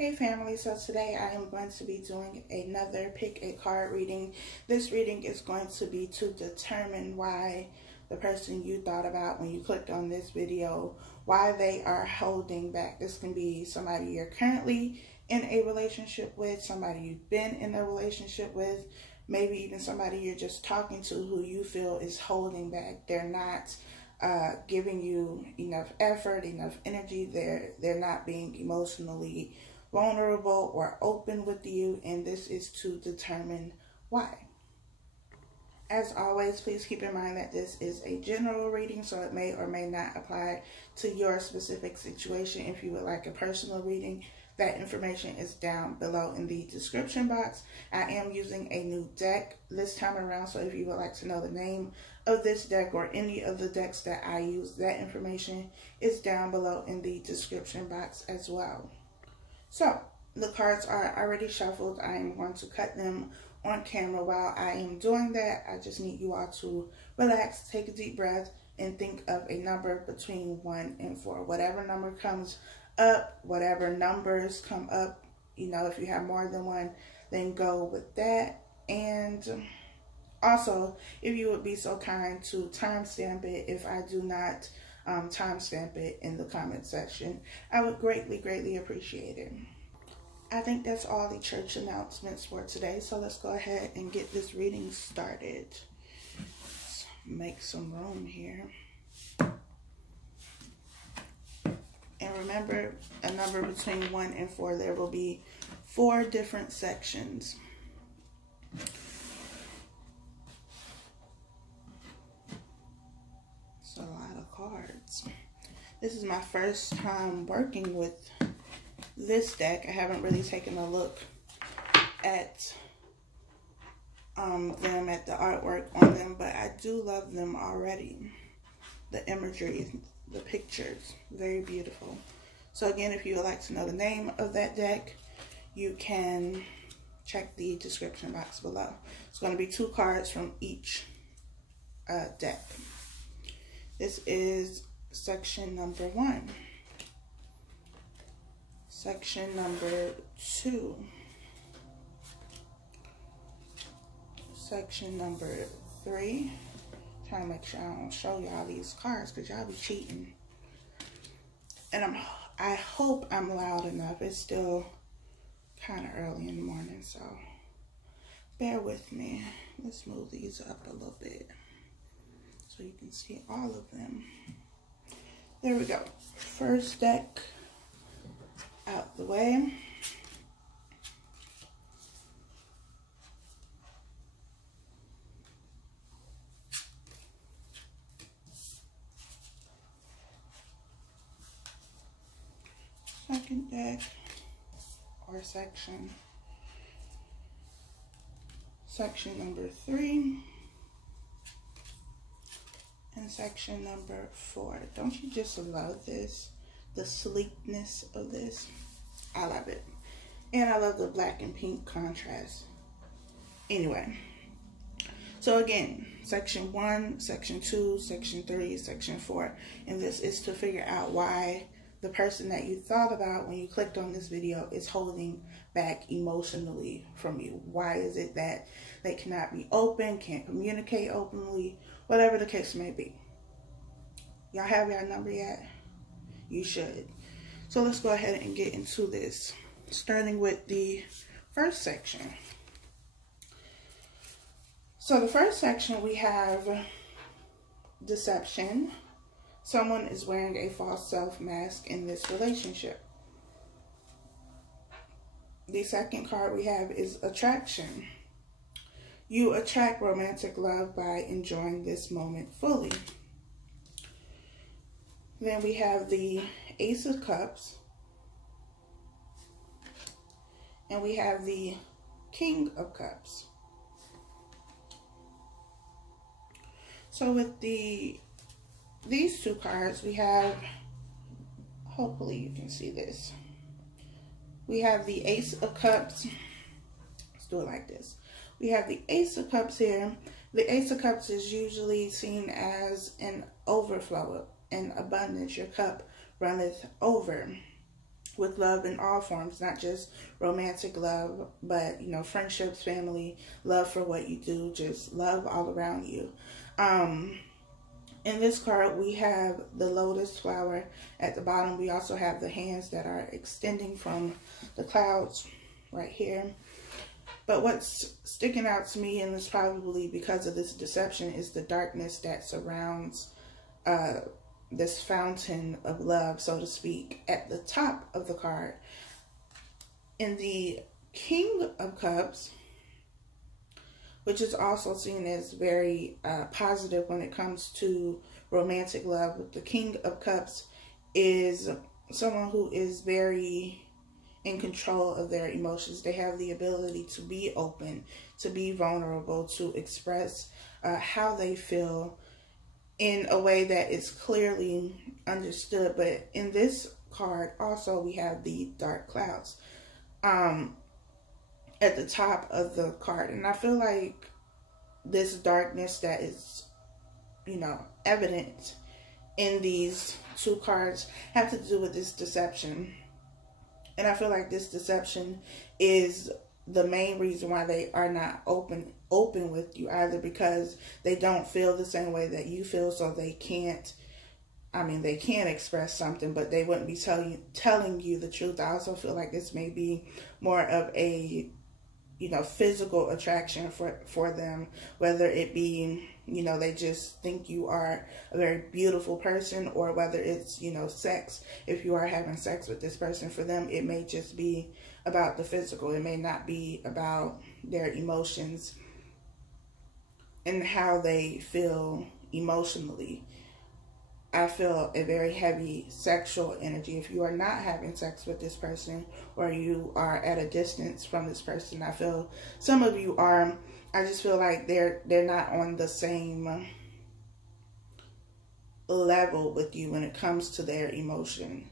Hey family, so today I am going to be doing another pick a card reading. This reading is going to be to determine why the person you thought about when you clicked on this video, why they are holding back. This can be somebody you're currently in a relationship with, somebody you've been in a relationship with, maybe even somebody you're just talking to who you feel is holding back. They're not giving you enough effort, enough energy. They're not being emotionally vulnerable or open with you, and this is to determine why. As always, please keep in mind that this is a general reading, so it may or may not apply to your specific situation. If you would like a personal reading, that information is down below in the description box. I am using a new deck this time around, so if you would like to know the name of this deck or any of the decks that I use, that information is down below in the description box as well. So, the cards are already shuffled. I am going to cut them on camera. While I am doing that, I just need you all to relax, take a deep breath, and think of a number between 1 and 4. Whatever number comes up, whatever numbers come up, if you have more than one, then go with that. And also, if you would be so kind to timestamp it, if I do not timestamp it in the comment section, I would greatly appreciate it. I think that's all the church announcements for today, so let's go ahead and get this reading started. Let's make some room here. And remember, a number between 1 and 4, there will be 4 different sections. It's a lot of cards. This is my first time working with this deck. I haven't really taken a look at them, at the artwork on them, but I do love them already. The imagery, the pictures, very beautiful. So again, if you would like to know the name of that deck, you can check the description box below. It's going to be 2 cards from each deck. This is section number 1. Section number 2. Section number 3. Trying to make sure I don't show y'all these cards because y'all be cheating. And I hope I'm loud enough. It's still kind of early in the morning, so bear with me. Let's move these up a little bit so you can see all of them. There we go. First deck out the way. Second deck or section. Section number 3. And section number 4. Don't you just love this? The sleekness of this. I love it. And I love the black and pink contrast. Anyway. So again, section 1, section 2, section 3, section 4. And this is to figure out why the person that you thought about when you clicked on this video is holding back emotionally from you. Why is it that they cannot be open, can't communicate openly, whatever the case may be? Y'all have your number yet? You should. So let's go ahead and get into this, starting with the first section. So the first section, we have deception. Someone is wearing a false self mask in this relationship. The second card we have is attraction. You attract romantic love by enjoying this moment fully. Then we have the Ace of Cups. And we have the King of Cups. So with these 2 cards, we have, hopefully you can see this. We have the Ace of Cups. Let's do it like this. We have the Ace of Cups here. The Ace of Cups is usually seen as an overflow, an abundance. Your cup runneth over. with love in all forms, not just romantic love, but, you know, friendships, family, love for what you do, just love all around you. In this card, we have the lotus flower at the bottom. We also have the hands that are extending from the clouds right here. But what's sticking out to me, and it's probably because of this deception, is the darkness that surrounds this fountain of love, so to speak, at the top of the card. In the King of Cups, which is also seen as very positive when it comes to romantic love. The King of Cups is someone who is very in control of their emotions. They have the ability to be open, to be vulnerable, to express how they feel in a way that is clearly understood. But in this card, also, we have the dark clouds at the top of the card. And I feel like this darkness that is, you know, evident in these two cards have to do with this deception. And I feel like this deception is the main reason why they are not open with you, either because they don't feel the same way that you feel, so they can't, they can express something, but they wouldn't be telling you the truth. I also feel like this may be more of a, you know, physical attraction for them, whether it be, you know, they just think you are a very beautiful person, or whether it's, you know, sex. If you are having sex with this person, for them, it may just be about the physical. It may not be about their emotions and how they feel emotionally. I feel a very heavy sexual energy. If you are not having sex with this person, or you are at a distance from this person, I feel some of you are. I just feel like they're not on the same level with you when it comes to their emotion.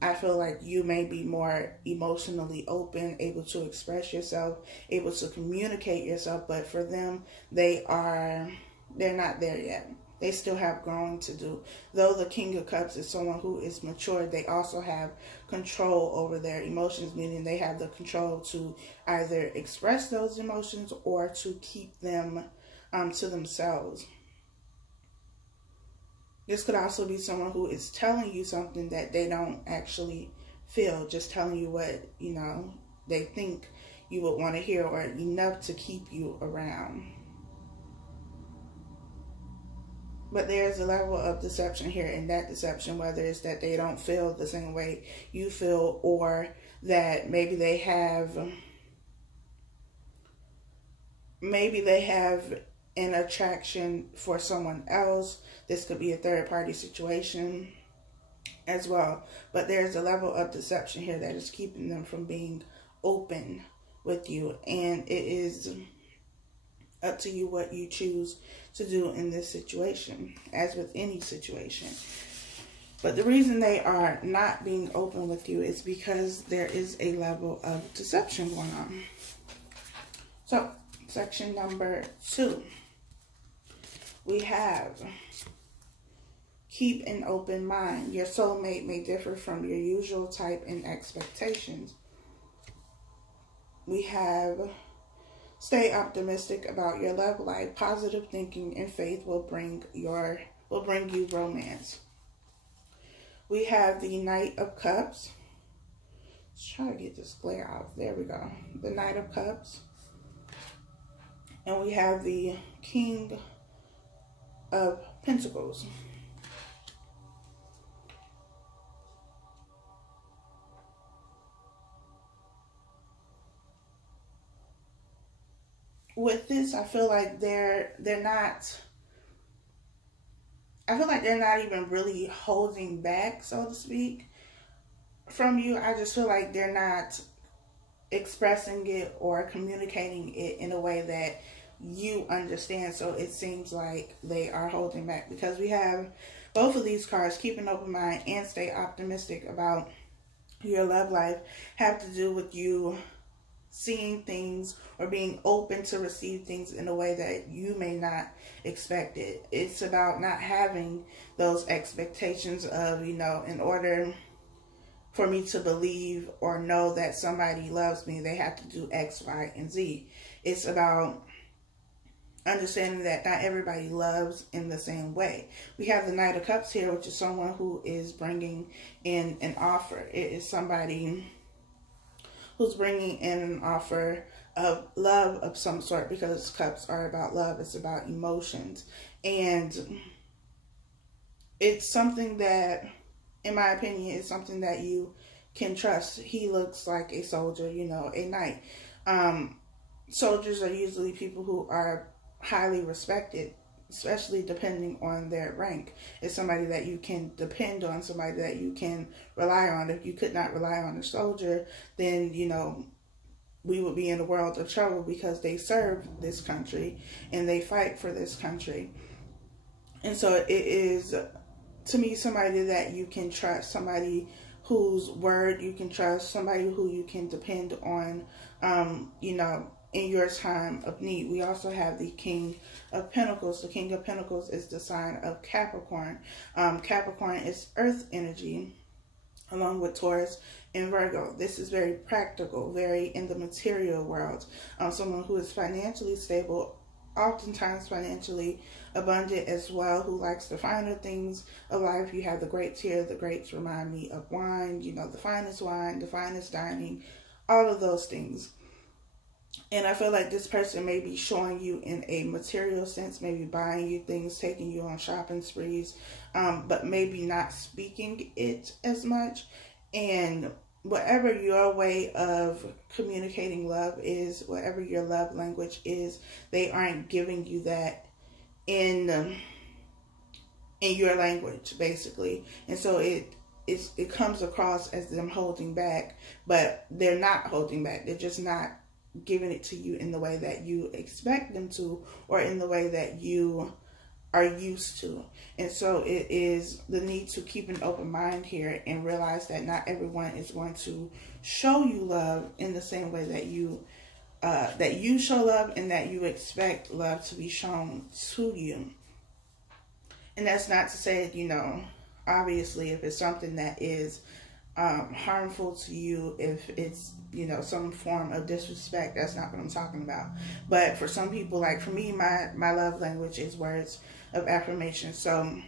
I feel like you may be more emotionally open, able to express yourself, able to communicate yourself, but for them, they're not there yet. They still have growing to do. Though the King of Cups is someone who is mature, they also have control over their emotions, meaning they have the control to either express those emotions or to keep them to themselves. This could also be someone who is telling you something that they don't actually feel, just telling you what, you know, they think you would want to hear, or enough to keep you around. But there's a level of deception here, and that deception, whether it's that they don't feel the same way you feel, or that maybe they have an attraction for someone else. This could be a third-party situation as well. But there's a level of deception here that is keeping them from being open with you, and it is up to you what you choose to do in this situation, as with any situation. But the reason they are not being open with you is because there is a level of deception going on. So, section number 2. We have, keep an open mind. Your soulmate may differ from your usual type and expectations. We have, stay optimistic about your love life. Positive thinking and faith will bring you romance. We have the Knight of Cups. Let's try to get this glare out. There we go. The Knight of Cups. And we have the King of Pentacles. With this, I feel like they're not even really holding back, so to speak, from you. I just feel like they're not expressing it or communicating it in a way that you understand. So it seems like they are holding back, because we have both of these cards, keep an open mind and stay optimistic about your love life, have to do with you seeing things or being open to receive things in a way that you may not expect it. It's about not having those expectations of, you know, in order for me to believe or know that somebody loves me, they have to do X, Y, and Z. It's about understanding that not everybody loves in the same way. We have the Knight of Cups here, which is someone who is bringing in an offer. It is somebody who's bringing in an offer of love of some sort, because cups are about love. It's about emotions. And it's something that, in my opinion, is something that you can trust. He looks like a soldier, you know, a knight. Soldiers are usually people who are highly respected, especially depending on their rank. It's somebody that you can depend on, somebody that you can rely on. If you could not rely on a soldier, then, you know, we would be in a world of trouble, because they serve this country and they fight for this country. And so it is, to me, somebody that you can trust, somebody whose word you can trust, somebody who you can depend on, you know, in your time of need. We also have the King of Pentacles. The King of Pentacles is the sign of Capricorn. Capricorn is earth energy, along with Taurus and Virgo. This is very practical, very in the material world. Someone who is financially stable, oftentimes financially abundant as well, who likes the finer things of life. You have the grapes here. The grapes remind me of wine, you know, the finest wine, the finest dining, all of those things. And I feel like this person may be showing you in a material sense, maybe buying you things, taking you on shopping sprees, but maybe not speaking it as much. And whatever your way of communicating love is, whatever your love language is, they aren't giving you that in your language, basically. And so it comes across as them holding back, but they're not holding back. They're just not giving it to you in the way that you expect them to, or in the way that you are used to. And so it is the need to keep an open mind here and realize that not everyone is going to show you love in the same way that you show love, and that you expect love to be shown to you. And that's not to say, you know, obviously if it's something that is harmful to you, if it's, you know, some form of disrespect, that's not what I'm talking about. But for some people, like for me, my love language is words of affirmation. So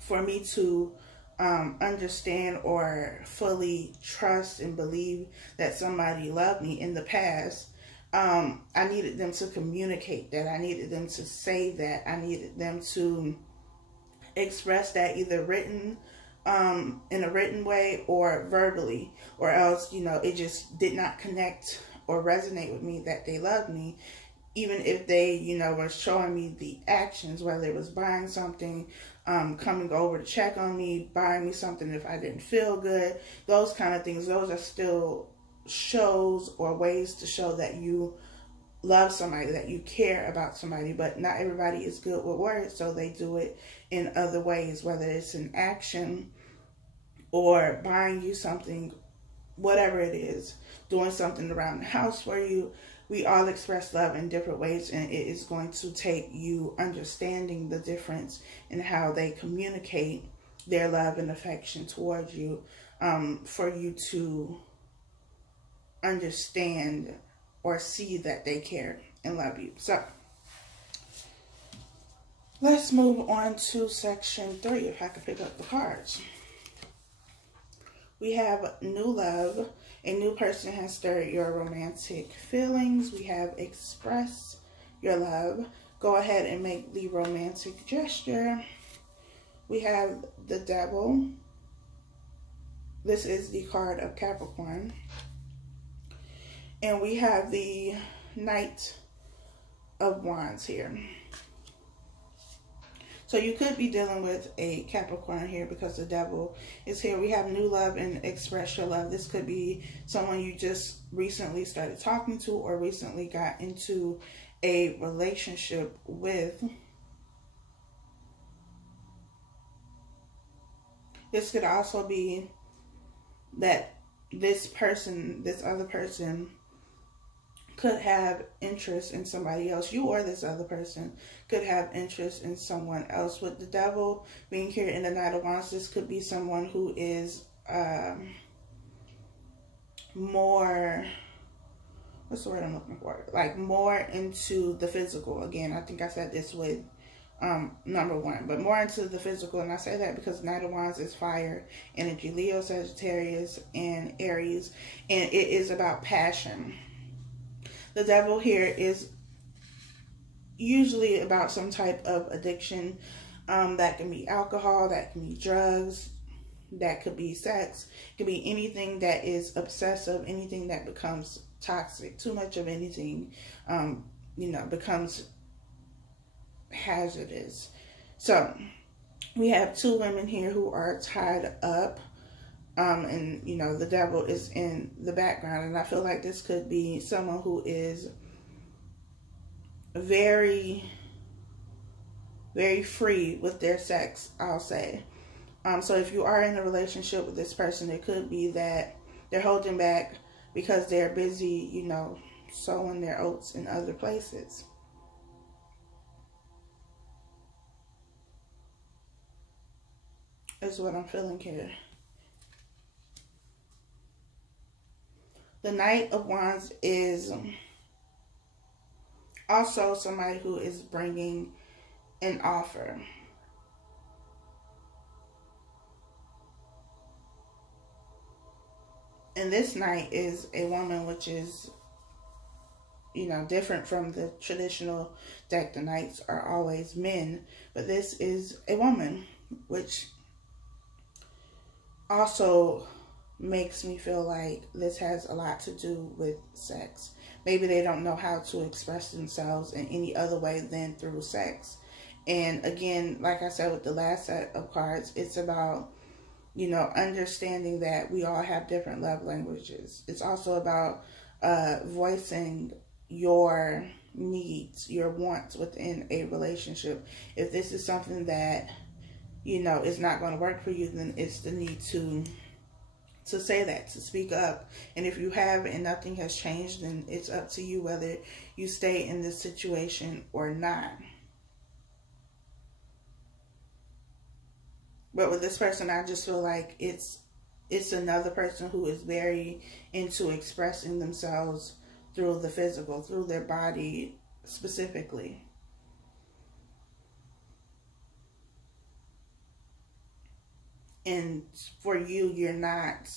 for me to understand or fully trust and believe that somebody loved me in the past, I needed them to communicate that. I needed them to say that. I needed them to express that, either written in a written way or verbally, or else, you know, it just did not connect or resonate with me that they loved me, even if they, you know, were showing me the actions, whether it was buying something, coming over to check on me, buying me something if I didn't feel good, those kind of things. Those are still shows or ways to show that you love somebody, that you care about somebody. But not everybody is good with words, so they do it in other ways, whether it's an action or buying you something, whatever it is, doing something around the house for you. We all express love in different ways, and it is going to take you understanding the difference in how they communicate their love and affection towards you, for you to understand or see that they care and love you. So let's move on to section 3, if I can pick up the cards. We have new love. A new person has stirred your romantic feelings. We have express your love. Go ahead and make the romantic gesture. We have the Devil. This is the card of Capricorn. And we have the Knight of Wands here. So you could be dealing with a Capricorn here because the Devil is here. We have new love and express your love. This could be someone you just recently started talking to or recently got into a relationship with. This could also be that this person, this other person, could have interest in somebody else. You or this other person could have interest in someone else. With the Devil being here in the Knight of Wands, this could be someone who is more, what's the word I'm looking for? Like more into the physical. Again, I think I said this with number one, but more into the physical. And I say that because Knight of Wands is fire energy, Leo, Sagittarius, and Aries, and it is about passion. The devil here is usually about some type of addiction. That can be alcohol, that can be drugs, that could be sex, it could be anything that is obsessive, anything that becomes toxic. Too much of anything, becomes hazardous. So we have two women here who are tied up, and the devil is in the background, and I feel like this could be someone who is very, very free with their sex, I'll say. So if you are in a relationship with this person, it could be that they're holding back because they're busy, sowing their oats in other places. Is what I'm feeling here. The Knight of Wands is also somebody who is bringing an offer. And this Knight is a woman, which is, different from the traditional deck. The Knights are always men, but this is a woman, which also makes me feel like this has a lot to do with sex. Maybe they don't know how to express themselves in any other way than through sex. And again, like I said with the last set of cards, it's about, understanding that we all have different love languages. It's also about voicing your needs, your wants within a relationship. If this is something that, is not going to work for you, then it's the need to say that, to speak up. And if you have and nothing has changed, then it's up to you whether you stay in this situation or not. But with this person, I just feel like it's another person who is very into expressing themselves through the physical, through their body specifically. And for you, you're not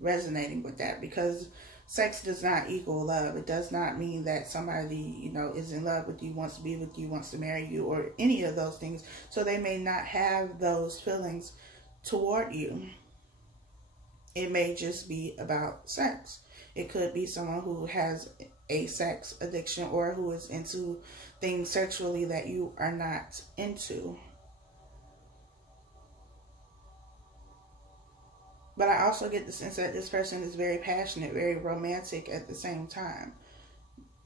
resonating with that, because sex does not equal love. It does not mean that somebody, is in love with you, wants to be with you, wants to marry you, or any of those things. So they may not have those feelings toward you. It may just be about sex. It could be someone who has a sex addiction or who is into things sexually that you are not into. But I also get the sense that this person is very passionate, very romantic at the same time.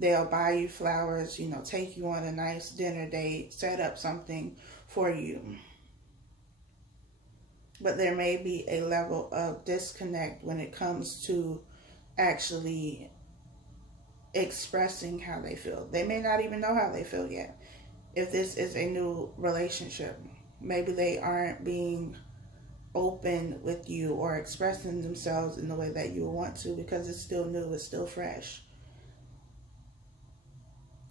They'll buy you flowers, take you on a nice dinner date, set up something for you. But there may be a level of disconnect when it comes to actually expressing how they feel. They may not even know how they feel yet. If this is a new relationship, maybe they aren't being open with you or expressing themselves in the way that you want to, because it's still new, it's still fresh,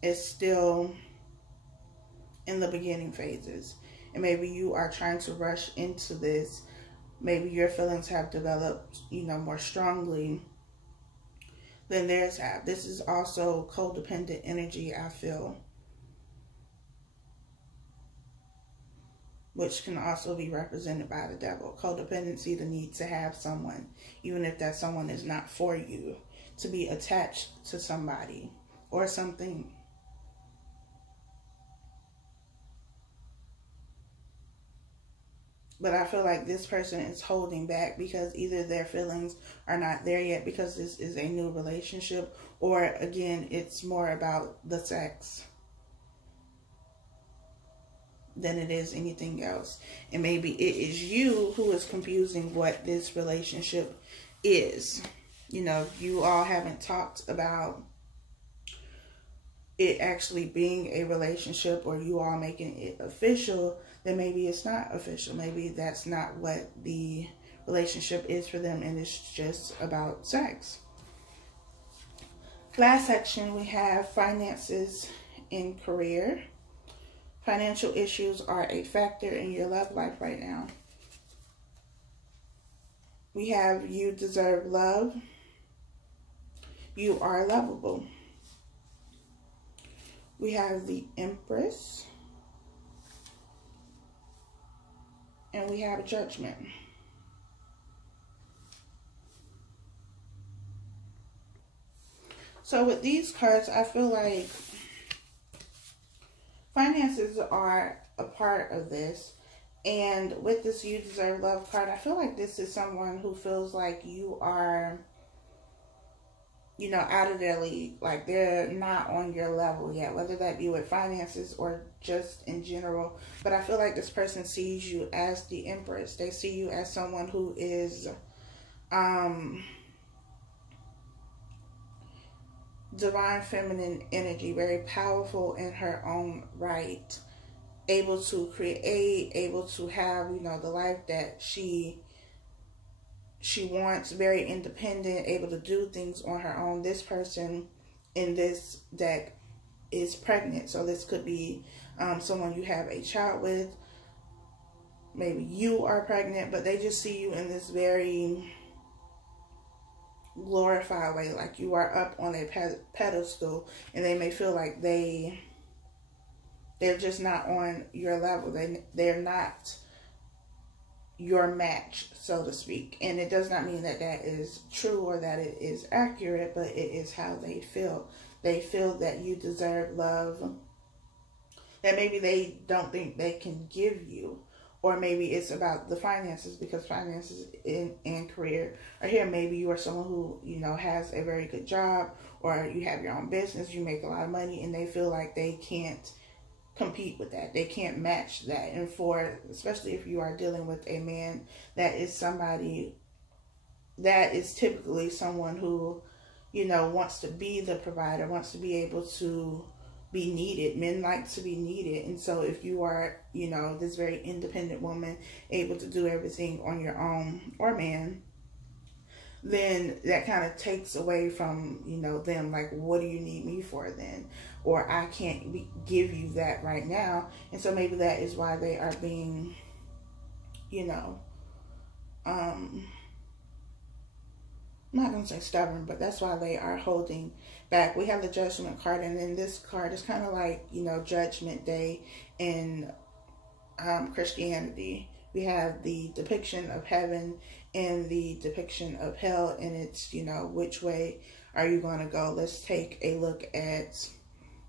it's still in the beginning phases. And maybe you are trying to rush into this. Maybe your feelings have developed, more strongly than theirs have. This is also codependent energy, I feel, which can also be represented by the devil. Codependency, the need to have someone, even if that someone is not for you, to be attached to somebody or something. But I feel like this person is holding back because either their feelings are not there yet because this is a new relationship, or again, it's more about the sex than it is anything else. And maybe it is you who is confusing what this relationship is. You all haven't talked about it actually being a relationship, or you all making it official, then maybe it's not official. Maybe that's not what the relationship is for them, and it's just about sex. Last section, we have finances and career. Financial issues are a factor in your love life right now. We have you deserve love. You are lovable. We have the Empress. And we have Judgment. So with these cards, I feel like finances are a part of this. And with this you deserve love card, I feel like this is someone who feels like you are, you know, out of their league. Like they're not on your level yet, whether that be with finances or just in general. But I feel like this person sees you as the Empress. They see you as someone who is divine feminine energy, very powerful in her own right, able to create, able to have, you know, the life that she wants, very independent, able to do things on her own. This person in this deck is pregnant, so this could be someone you have a child with. Maybe you are pregnant, but they just see you in this very glorified way, like you are up on a pedestal, and they may feel like they're just not on your level. They're not your match, so to speak. And it does not mean that that is true or that it is accurate, but it is how they feel. They feel that you deserve love that maybe they don't think they can give you. Or maybe it's about the finances, because finances and career are here. Maybe you are someone who, you know, has a very good job, or you have your own business, you make a lot of money, and they feel like they can't compete with that. They can't match that. And especially if you are dealing with a man, that is somebody that is typically someone who, you know, wants to be the provider, wants to be able to be needed. Men like to be needed. And so if you are, you know, this very independent woman, able to do everything on your own, or man, then that kind of takes away from, you know, them. Like, what do you need me for then? Or I can't give you that right now. And so maybe that is why they are being, you know, I'm not going to say stubborn, but that's why they are holding back. We have the Judgment card, and then this card is kind of like, you know, Judgment Day in Christianity. We have the depiction of heaven and the depiction of hell, and it's, you know, which way are you going to go? Let's take a look at,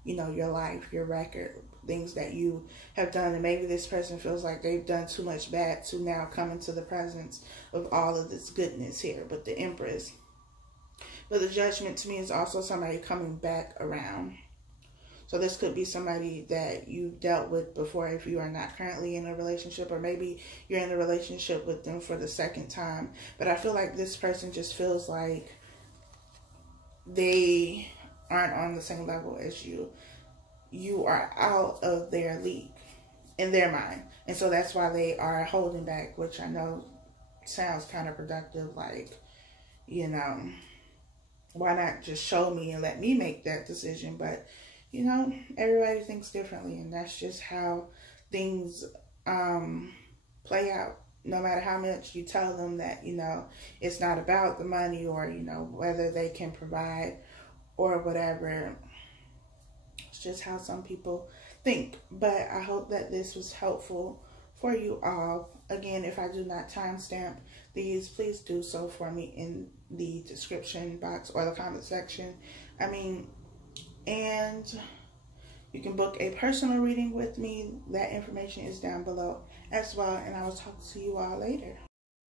you know, your life, your record, things that you have done. And maybe this person feels like they've done too much bad to now come into the presence of all of this goodness here. But the Empress, but the Judgment to me is also somebody coming back around. So this could be somebody that you dealt with before if you are not currently in a relationship, or maybe you're in a relationship with them for the second time. But I feel like this person just feels like they aren't on the same level as you. You are out of their league in their mind. And so that's why they are holding back, which I know sounds kind of productive. Like, you know, why not just show me and let me make that decision? But, you know, everybody thinks differently, and that's just how things play out. No matter how much you tell them that, you know, it's not about the money, or, you know, whether they can provide or whatever. It's just how some people think. But I hope that this was helpful for you all. Again, if I do not timestamp these, please do so for me in the description box or the comment section. And you can book a personal reading with me. That information is down below as well. And I will talk to you all later.